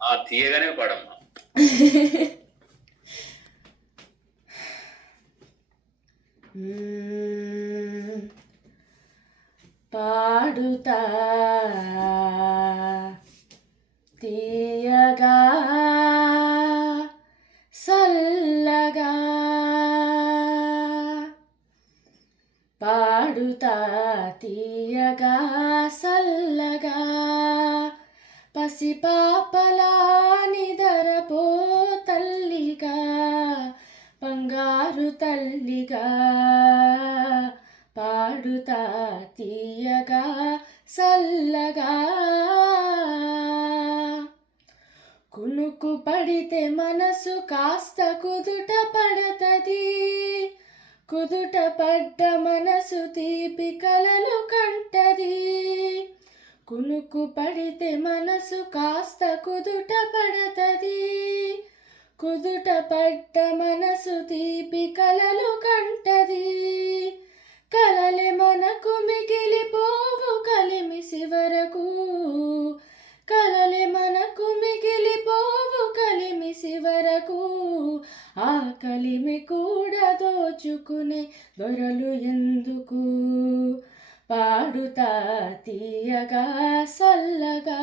తీయగానే పాడమ్మా. పాడుతా తీయగా సల్లగా, పాడుతా తీయగా సల్లగా, పసిపాపలా నిదరపో తల్లిగా, బంగారు తల్లిగా, పాడుతా తీయగా సల్లగా. కునుకు పడితే మనసు కాస్త కుదుట పడతది, కుదుట పడ్డ మనసు తీపి కలలు కంటది. కునుకు పడితే మనసు కాస్త కుదుట పడతది, కుదుట పడ్డ మనసు తీపి కలలు కంటది. కలలే మనకు మిగిలిపోవు కలిమిసి వరకు, కలలే మనకు మిగిలిపోవు కలిమిసి వరకు, ఆ కలిమి కూడా దోచుకునే దొరలు ఎందుకు. పాడుతా తీయగా సల్లగా,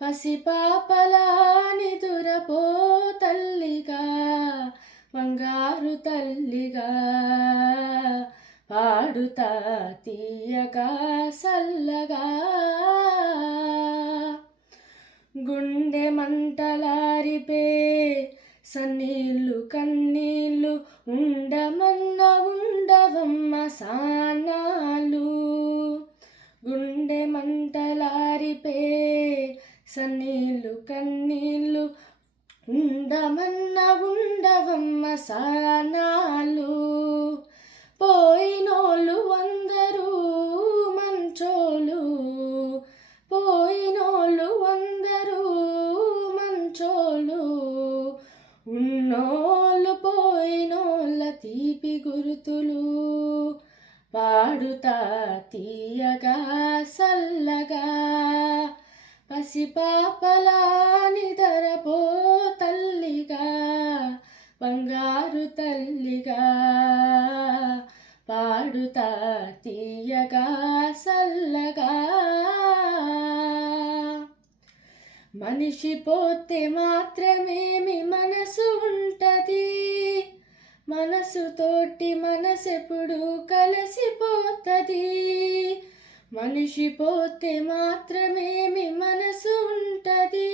పసిపాపలా నిదురపో తల్లిగా, బంగారు తల్లిగా, పాడుతా తీయగా సల్లగా. గుండె మంటలారిపే సన్నీళ్ళు కన్నీళ్ళు, ఉండమన్న ఉండవమ్మ సానాలు. గుండె మంటలారిపే సన్నీళ్ళు కన్నీళ్ళు, ఉండమన్న ఉండవమ్మ సానాలు. పోయినోళ్ళు అందరూ మంచోళ్ళు, పోయినోళ్ళు అందరూ మంచోళ్ళు, ఉన్నోళ్ళు పోయినోళ్ళ తీపి గుర్తులు. పాడుతా తీయగా సల్లగా, పసిపాపలా నిదరపో తల్లిగా, బంగారు తల్లిగా, పాడుతా తీయగా సల్లగా. మనిషి పోతే మాత్రమేమి మనసు ఉంటది, మనసుతోటి మనసెప్పుడు కలిసిపోతది. మనిషి పోతే మాత్రమేమి మనసు ఉంటది,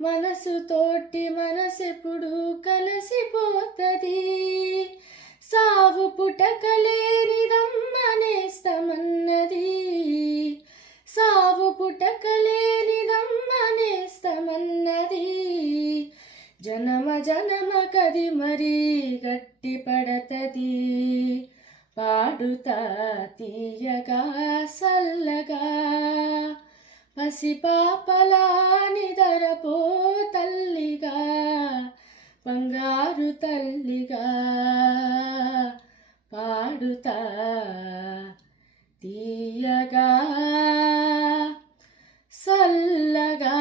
మనసుతోటి మనసెప్పుడు కలిసిపోతది. సావు పుటకలేనిదమ్మనేస్తమన్నది, సావు పుటకలేనిదమ్మనేస్తమన్నది. జనమ జనమ కది మరీ గట్టి పడతది. పాడుతా తీయగా సల్లగా, పసిపాపలా నిదరపో తల్లిగా, బంగారు తల్లిగా, పాడుతా తీయగా సల్లగా.